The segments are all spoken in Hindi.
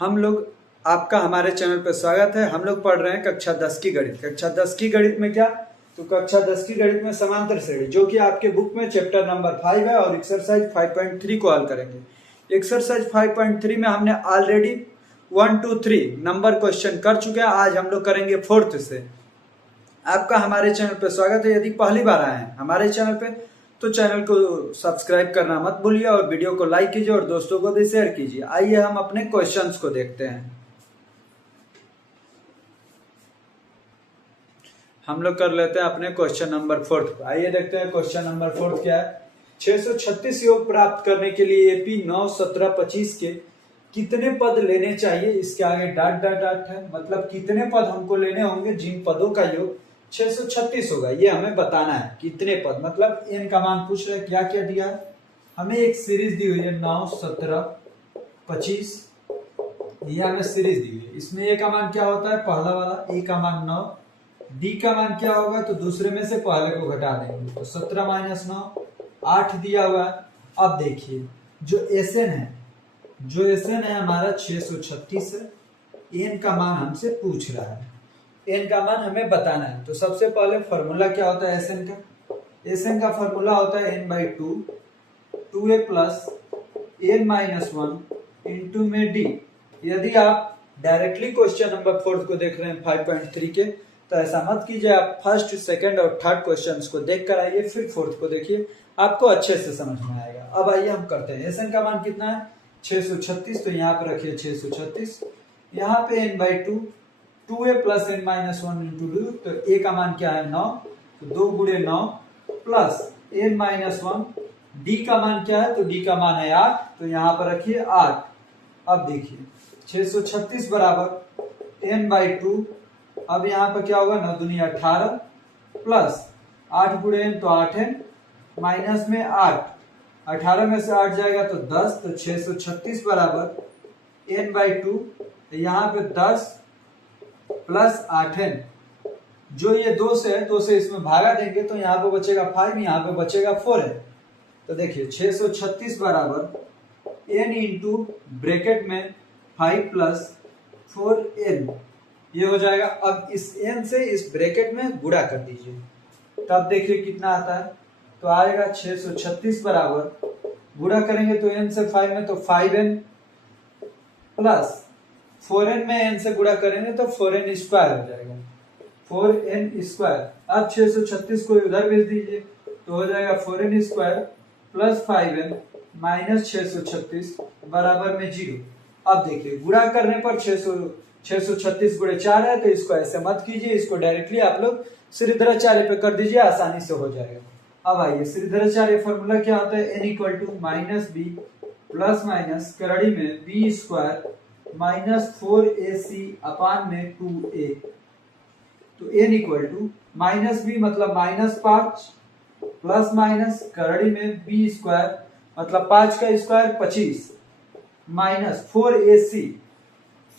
हम लोग आपका हमारे चैनल पर स्वागत है। हम लोग पढ़ रहे हैं कक्षा 10 की गणित। कक्षा 10 की गणित में क्या, तो कक्षा 10 की गणित में समांतर श्रेणी, जो कि आपके बुक में चैप्टर नंबर 5 है, और एक्सरसाइज 5.3 को हल करेंगे। एक्सरसाइज 5.3 में हमने ऑलरेडी 1 2 3 नंबर क्वेश्चन कर चुके हैं। आज हम लोग करेंगे 4th से। आपका हमारे चैनल पर स्वागत है। यदि पहली बार आए हैं हमारे चैनल पे तो चैनल को सब्सक्राइब करना मत भूलिए और वीडियो को लाइक कीजिए और दोस्तों को भी शेयर कीजिए। आइए हम अपने क्वेश्चंस को देखते हैं। हम लोग कर लेते हैं अपने क्वेश्चन नंबर 4 आइए देखते हैं क्वेश्चन नंबर 4 क्या है। 636 योग प्राप्त करने के लिए एपी 9 17 25 के कितने पद लेने चाहिए। इसके आगे डॉट डॉट डॉट है, मतलब कितने पद हमको लेने होंगे जिन पदों का योग 636 होगा, ये हमें बताना है। कितने पद मतलब n का मान पूछ रहे। क्या क्या दिया है हमें, एक सीरीज दी हुई है 9 17 25, ये हमें सीरीज दी हुई है। इसमें a का मान क्या होता है, पहला वाला a का मान 9, d का मान क्या होगा, तो दूसरे में से पहले को घटा देंगे तो 17 - 9 8 दिया हुआ है। अब देखिए जो SN है हमारा 636 है। n का मान हमसे पूछ रहा है, n का मान हमें बताना है। तो सबसे पहले फॉर्मूला क्या होता है SN का, SN का फॉर्मूला होता है n/2 2a plus n - 1 into में d। यदि आप डायरेक्टली क्वेश्चन नंबर 4 को देख रहे हैं 5.3 के, तो ऐसा मत कीजिए। आप फर्स्ट सेकंड और थर्ड क्वेश्चन को देख कर आइए, फिर 4th को देखिए, आपको अच्छे से समझ में आएगा। अब आइए हम करते हैं। SN का मान कितना है 636, तो यहाँ पे रखिए 636। यहाँ पे n/2 2a plus n - 1 into 2, तो a का मान क्या है 9, तो 2 गुणे 9 प्लस n - 1, d का मान क्या है, तो d का मान है 8, तो यहाँ पर रखिए 8। अब देखिए 636 बराबर n/2, अब यहाँ पर क्या होगा 9 दूनी 18 प्लस 8 गुणे n, तो 8n माइनस में 8, 18 में से 8 जाएगा तो 10, तो 636 बराबर n/2, यहाँ पे 10 प्लस 8n, जो ये 2 से है 2 से इसमें भागा देंगे तो यहाँ पे बचेगा 5, यहाँ पे बचेगा 4 है। तो देखिए 636 बराबर n इंटू ब्रैकेट में 5 प्लस 4n, ये हो जाएगा। अब इस n से इस ब्रैकेट में गुणा कर दीजिए, तब देखिए कितना आता है, तो आएगा 636 बराबर, गुणा करेंगे तो n से 5 में तो 5n प्लस 4n में n से गुणा करेंगे तो 4n स्क्वायर हो जाएगा, 4n स्क्वायर। अब 636 को उधर भेज दीजिए तो हो जाएगा 4n square plus 5n minus 636 बराबर में 0। अब देखिए गुणा करने पर 636 गुणे 4 है, तो इसको ऐसे मत कीजिए, इसको डायरेक्टली आप लोग श्रीधराचार्य पे कर दीजिए, आसानी से हो जाएगा। अब आइए श्रीधराचार्य फॉर्मूला क्या होता है, n = -b प्लस माइनस करड़ी में b स्क्वायर माइनस 4ac अपान में 2a। तो n = -b मतलब -5 प्लस माइनस करड़ी में b स्क्वायर मतलब 5 का स्क्वायर 25 माइनस 4ac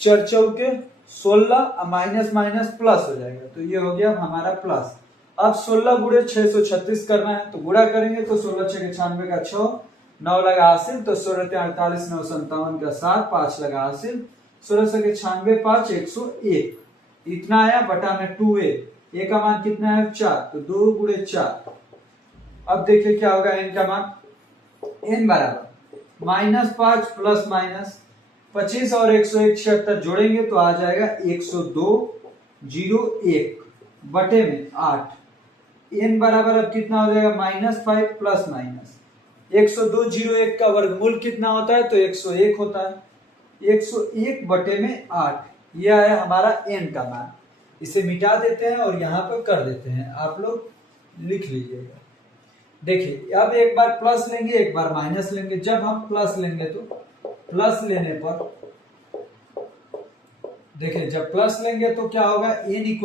4 चौके 16 माइनस माइनस प्लस हो जाएगा, तो ये हो गया हमारा प्लस। अब 16 गुणे 636 करना है, तो गुणा करेंगे तो 16 × 6 = 96 का 6, 9 लगा हासिल तो 16 × 48 9 57 का 7, 5 लगा हासिल 16 × 96 5 101, इतना आया बटा में 2a। a का मान कितना है 4, तो 2 गुणे 4। अब देखिए क्या होगा n का मान, n बराबर -5 प्लस माइनस 25 और 101 76 जोड़ेंगे तो आ जाएगा 102.01 बटे में 8। n बराबर अब कितना हो जाएगा -5 प्लस माइनस 102.01 का वर्गमूल कितना होता है, तो 101 होता है, 101 बटे में 8, यह है हमारा n का मान। इसे मिटा देते हैं और यहाँ पर कर देते हैं, आप लोग लिख लीजिएगा। देखिए अब एक बार प्लस लेंगे एक बार माइनस लेंगे। जब हम प्लस लेंगे तो प्लस लेने पर देखिए, जब प्लस लेंगे तो क्या होगा, n =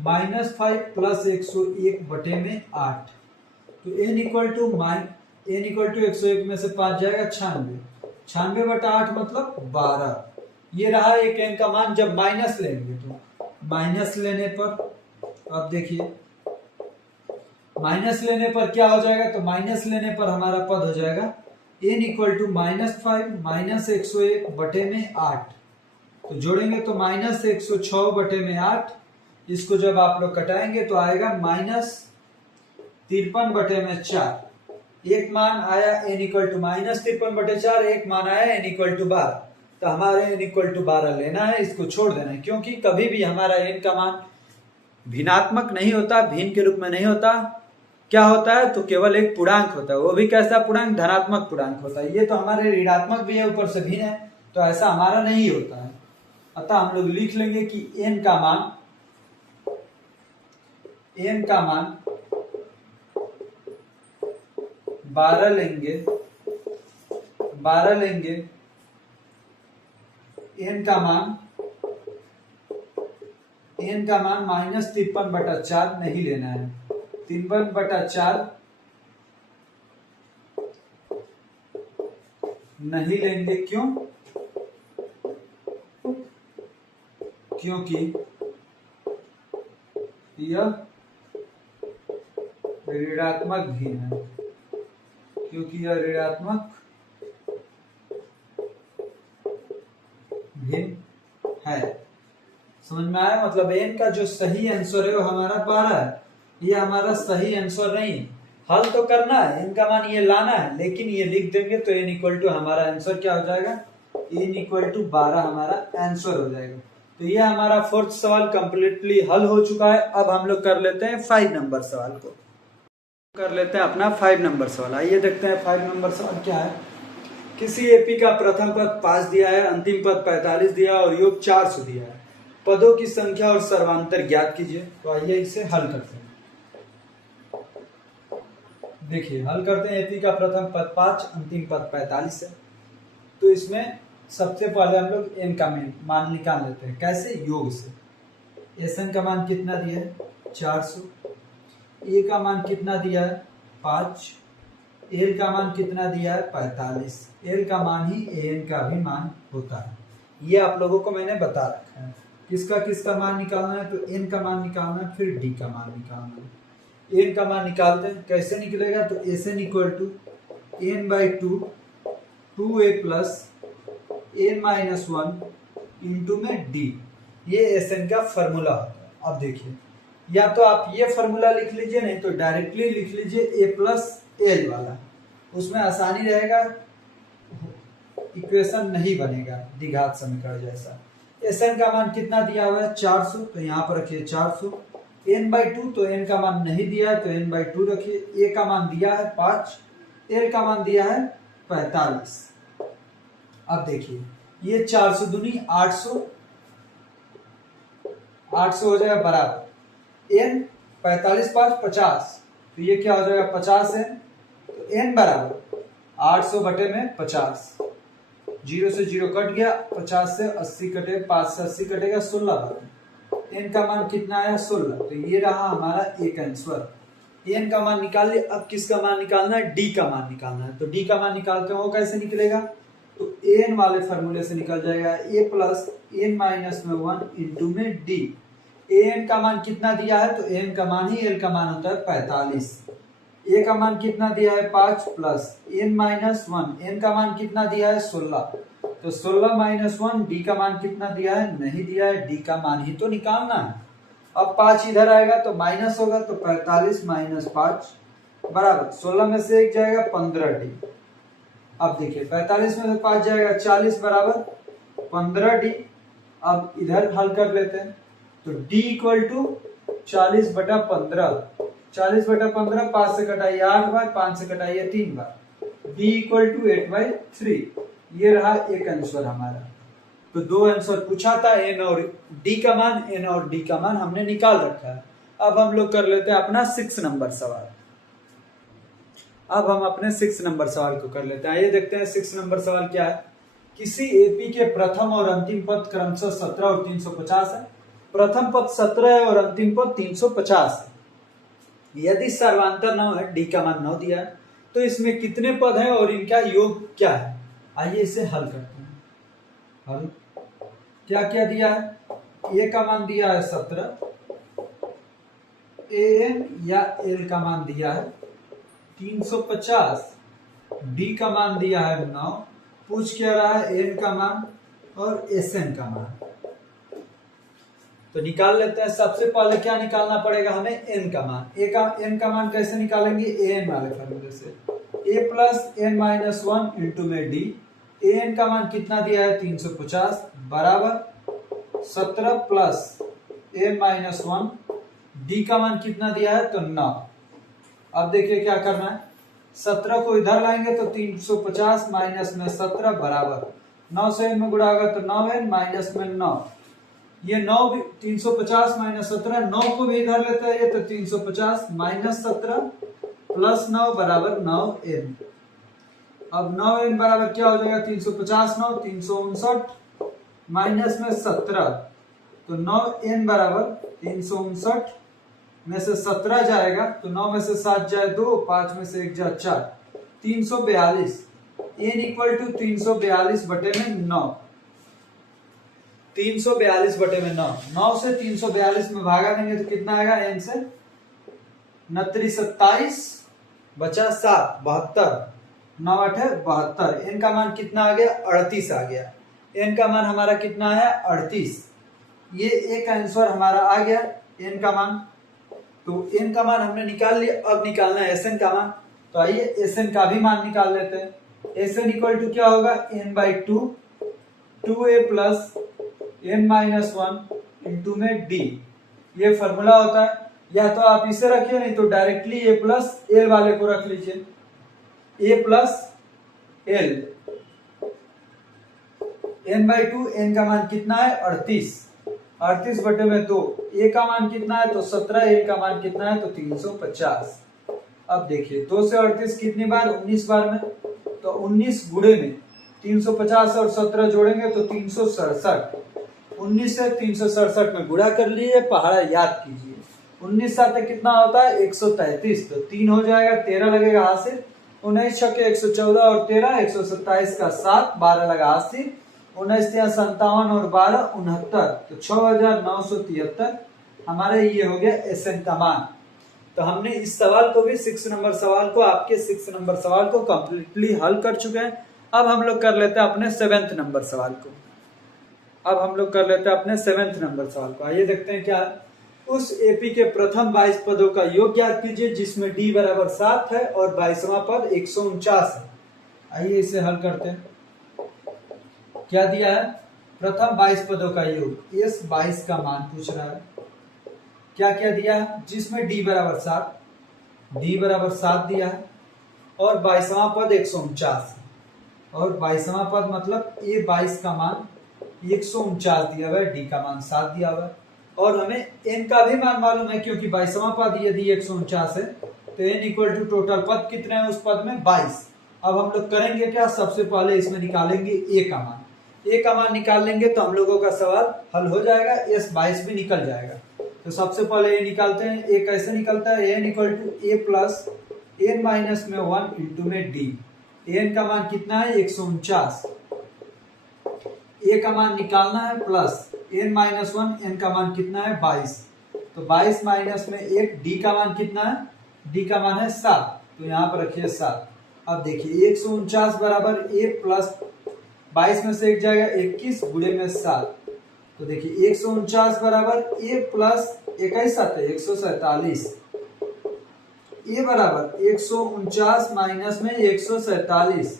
-5 प्लस 101 बटे में 8, तो n = 101 में से 5 जाएगा 96, 96 बटा 8 मतलब 12। ये रहा एक n का मान। जब माइनस लेंगे तो माइनस लेने पर, अब देखिए माइनस लेने पर क्या हो जाएगा, तो माइनस लेने पर हमारा पद हो जाएगा n = -5 - 101 बटे में 8, तो जोड़ेंगे तो माइनस 106 बटे में 8, इसको जब आप लोग कटाएंगे तो आएगा माइनस 53 बटे में 4। एक मान आया n इक्वल टू माइनस 53 बटे 4, एक मान आया n इक्वल टू 12। तो हमारे n इक्वल टू 12 लेना है, इसको छोड़ देना है, क्योंकि कभी भी हमारा n का मान भिन्नात्मक नहीं होता, भिन्न के रूप में नहीं होता। क्या होता है? तो केवल एक पूर्णांक होता है, वो भी कैसा पूर्णांक? धनात्मक पूर्णांक होता है। ये तो हमारे ऋणात्मक भी है, ऊपर से भिन्न है, तो ऐसा हमारा नहीं होता है। अतः हम लोग लिख लेंगे कि n का मान 12 लेंगे, n का मान माइनस 53 बटा 4 नहीं लेना है, 53 बटा 4 नहीं लेंगे। क्यों? क्योंकि यह ऋणात्मक भिन्न है, क्योंकि यह ऋणात्मक भिन्न है। समझ में आया? मतलब n का जो सही आंसर है वो हमारा 12 है, ये हमारा सही आंसर नहीं। हल तो करना है, n का मान ये लाना है, लेकिन ये लिख देंगे तो n इक्वल टू हमारा आंसर क्या हो जाएगा? n इक्वल टू 12 हमारा आंसर हो जाएगा। तो ये हमारा फोर्थ सवाल कंप्लीटली हल हो चुका है। अब हम लोग कर लेते हैं 5 नंबर सवाल को। कर लेते हैं अपना 5 नंबर सवाल। आइए देखते हैं 5 नंबर सवाल क्या है। किसी एपी का प्रथम पद 5 दिया है, अंतिम पद 45 दिया है और योग 400 दिया है। पदों की संख्या और सर्वांतर ज्ञात कीजिए। तो आइए इसे हल करते हैं। देखिए हल करते हैं। एपी का प्रथम पद 5, अंतिम पद 45 है। तो इसमें सबसे पहले हम लोग n का मान निकाल लेते हैं। कैसे? योग से। एसएन का मान कितना दिया है? 400। ए का मान कितना दिया है? 5। एल का मान कितना दिया है? 45। एल का मान ही एन का भी मान होता है, ये आप लोगों को मैंने बता रखा है। किसका मान निकालना है? तो एन का मान निकालना है, फिर डी का मान निकालना है। एन का मान निकालते हैं, कैसे निकलेगा? तो S N equal to N by 2 a plus n minus 1 into में डी। ये एस एन का फॉर्मूला होता है। अब देखिए, या तो आप ये फॉर्मूला लिख लीजिए, नहीं तो डायरेक्टली लिख लीजिए a प्लस एल वाला, उसमें आसानी रहेगा, इक्वेशन नहीं बनेगा द्विघात समीकरण जैसा। एस एन का मान कितना दिया हुआ है? 400, तो यहाँ पर रखिए 400। n बाई 2, तो n का मान नहीं दिया है तो n बाई 2 रखिए। a का मान दिया है 5, l का मान दिया है 45। अब देखिए ये 400 दूनी 800, 800 हो जाएगा बराबर n, 45 5 50, तो ये क्या हो जाएगा? 50 n। तो n बराबर 800 बटे में 50, 0 से 0 कट गया, 50 से 80 कटे, 5 से 80 कटेगा, 16 बटे। n का मान कितना आया? 16। तो ये रहा हमारा एक आंसर। n का मान निकाल लिया। अब किसका मान निकालना है? d का मान निकालना है। तो d का मान निकालते हैं, वो कैसे निकलेगा? तो n वाले फॉर्मूले से निकल जाएगा a प्लस n माइनस में 1 इंटू में d। an का मान कितना दिया है? तो n का मान ही l का मान होता है 45। a का मान कितना दिया है? 5 प्लस n माइनस 1, n का मान कितना दिया है? 16। तो 16 माइनस 1, d का मान कितना दिया है? नहीं दिया है, d का मान ही तो निकालना है। अब 5 इधर आएगा तो माइनस होगा, तो 45 माइनस 5 बराबर 16 में से 1 जाएगा 15d। अब देखिए 45 में से 5 जाएगा 40 बराबर 15d। अब इधर हल कर लेते हैं। तो d इक्वल टू 40 बटा 15, 40 बटा 15, 5 से कटाइए 8 बार, 5 से कटाइए 3 बार, d इक्वल टू 8/3। ये रहा एक आंसर हमारा। तो दो आंसर पूछा था, n और d का मान, n और d का मान हमने निकाल रखा है। अब हम लोग कर लेते हैं अपना 6 नंबर सवाल। अब हम अपने 6 नंबर सवाल को कर लेते हैं। ये देखते हैं 6 नंबर सवाल क्या है। किसी एपी के प्रथम और अंतिम पद क्रमशः 17 और 350 है। प्रथम पद 17 है और अंतिम पद 350 है। यदि सर्वांतर 9 है, डी का मान 9 दिया है, तो इसमें कितने पद हैं और इनका योग क्या है? आइए इसे हल करते हैं। हल क्या क्या दिया है? ए का मान दिया है 17, एन या एल का मान दिया है 350, डी का मान दिया है 9, पूछ क्या रहा है? एन का मान और Sn का मान। तो निकाल लेते हैं। सबसे पहले क्या निकालना पड़ेगा हमें, n का मान। n का मान कैसे निकालेंगे, an वाले फॉर्मूले से, a plus n minus 1 into में d। an का मान कितना दिया है 350 बराबर 17 प्लस n माइनस 1, d का मान कितना दिया है तो 9। अब देखिए क्या करना है, 17 को इधर लाएंगे तो 350 माइनस में 17 बराबर 9 से n में गुणा होगा तो 9n माइनस में 9। ये 9 भी 350 माइनस 17, 9 को भी इधर लेते हैं तो 350 माइनस 17 प्लस 9 बराबर 9n। अब 9n बराबर क्या हो जाएगा, 350 9 359 माइनस में 17, तो 9n बराबर 359 में से 17 जाएगा तो 9 में से 7 जाए 2, 5 में से 1 जाए 4, 342। n इक्वल टू 342 बटे में 9, 342 बटे में 9। 9 से 342 में भागा देंगे तो कितना आएगा, n से 29 27 बचा 7 72, 9 8 72। n का मान कितना आ गया, 38 आ गया। n का मान हमारा कितना है 38। ये एक आंसर हमारा आ गया n का मान। तो n का मान हमने निकाल लिया, अब निकालना है Sn का मान। तो आइए Sn का भी मान निकाल लेते हैं। Sn इक्वल टू क्या होगा, n/2 2a plus n minus 1 into में d। ये फॉर्मूला होता है, या तो आप इसे रखिए नहीं तो डायरेक्टली a प्लस l वाले को रख लीजिए। a plus l n/2, n का मान कितना है 38, 38 बटे में 2, a का मान कितना है तो 17, l का मान कितना है तो 350। अब देखिए 2 से 38 कितनी बार, 19 बार में, तो 19 गुणे में 350 और 17 जोड़ेंगे तो 367। 19 से 367 में गुणा कर लिए, पहाड़ा याद कीजिए। 19 साथ कितना होता है 133, तो 3 हो जाएगा, 13 लगेगा हासिल, 19 छक्के 114 और 13 127 का 7, 12 लगा हासिल, 19 57 और 12 69, तो 6973 हमारा ये हो गया Sn का मान। तो हमने इस सवाल को भी 6 नंबर सवाल को, आपके 6 नंबर सवाल को कंप्लीटली हल कर चुके हैं। अब हम लोग कर लेते हैं अपने 7th नंबर सवाल को। अब हम लोग कर लेते हैं अपने 7th नंबर सवाल को। आइए देखते हैं क्या है। उस एपी के प्रथम 22 पदों का योग ज्ञात कीजिए जिसमें d बराबर 7 है और 22वां पद 149 है। आइए इसे हल करते हैं। क्या दिया है, प्रथम 22 पदों का योग, इस 22 का मान पूछ रहा है। क्या क्या दिया है, जिसमें d बराबर 7, d बराबर 7 दिया है और 22वां पद 149 है, और 22वां पद मतलब a 22 का मान 149 दिया हुआ है, d का मान 7 दिया हुआ है, और हमें n का भी मान मालूम है क्योंकि 22वां पद यदि 149 है तो n इक्वल टू टोटल पद कितने हैं उस पद में 22। अब हम लोग करेंगे क्या, सबसे पहले इसमें निकालेंगे a का मान। a का मान निकाल लेंगे तो हम लोगों का सवाल हल हो जाएगा, s 22 भी निकल जाएगा। तो सबसे पहले a निकालते हैं। a कैसे निकलता है, n equal to a plus n minus में 1 इंटू में d। n का मान कितना है 149, a का मान निकालना है प्लस n माइनस 1, n का मान कितना है 22, तो 22 माइनस में 1, d का मान कितना है, d का मान है 7, तो यहाँ पर रखिए 7। अब देखिए 149 बराबर a प्लस 22 में से 1 जाएगा 21 गुणे में 7, तो देखिए 149 बराबर a प्लस 21 आता है 147, a बराबर 149 माइनस में 147,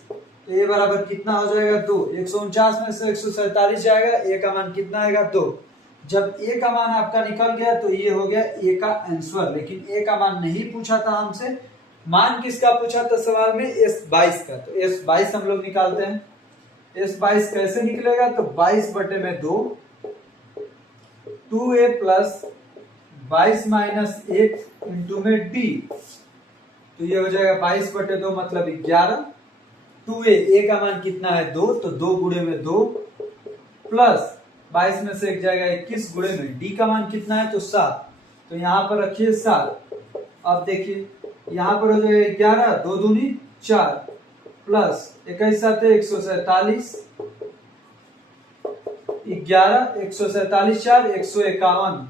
तो a बराबर कितना हो जाएगा 2। 149 में से 147 जाएगा, a का मान कितना आएगा 2। जब a का मान आपका निकल गया तो ये हो गया a का आंसर। लेकिन a का मान नहीं पूछा था हमसे, मान किसका पूछा था सवाल में, S22 का। तो S22 हम लोग निकालते हैं। S22 कैसे निकलेगा, तो 22 बटे में 2, 2a प्लस 22 माइनस 1 इंटू में d, तो ये हो जाएगा 22 बटे 2 मतलब 11। 2a का मान कितना है 2, तो 2 गुणे में 2 प्लस 22 में से 1 जाएगा 21 गुणे में d का मान कितना है तो 7, तो यहाँ पर रखिए 7। अब देखिए यहाँ पर हो जाएगा 11, 2 दूनी 4 प्लस 21 7 147, 11 147 4 151,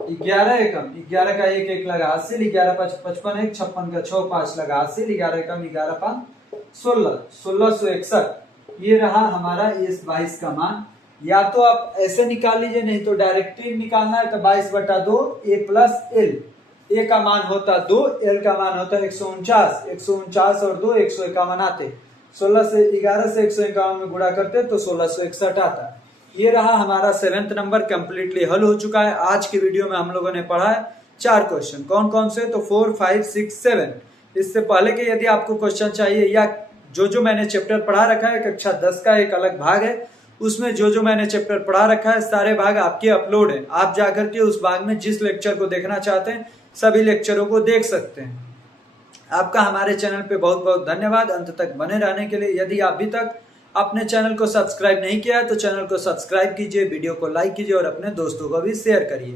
11 एकम 11 का 1 1 लगा हासिल, 11 5 55 1 56 का 6 5 लगा हासिल, 11 एकम 11 5 16 1661, ये रहा हमारा इस 22 का मान। या तो आप ऐसे निकाल लीजिए, नहीं तो डायरेक्टली निकालना है तो 22/2 a प्लस एल। ए का मान होता 2, एल का मान होता 149। 149 और 2 151 आते। 11 से 151 में गुणा करते तो 1661 आता। ये रहा हमारा 7th नंबर, कंप्लीटली हल हो चुका है। आज की वीडियो में हम लोगों ने पढ़ा है 4 क्वेश्चन। कौन कौन से? तो 4, 5, 6, 7। इससे पहले के यदि आपको क्वेश्चन चाहिए या जो मैंने चैप्टर पढ़ा रखा है, कक्षा 10 का एक अलग भाग है, उसमें जो मैंने चैप्टर पढ़ा रखा है सारे भाग आपके अपलोड हैं। आप जाकर के उस भाग में जिस लेक्चर को देखना चाहते हैं सभी लेक्चरों को देख सकते हैं। आपका हमारे चैनल पे बहुत बहुत धन्यवाद अंत तक बने रहने के लिए। यदि अभी तक अपने चैनल को सब्सक्राइब नहीं किया है तो चैनल को सब्सक्राइब कीजिए, वीडियो को लाइक कीजिए और अपने दोस्तों को भी शेयर करिए।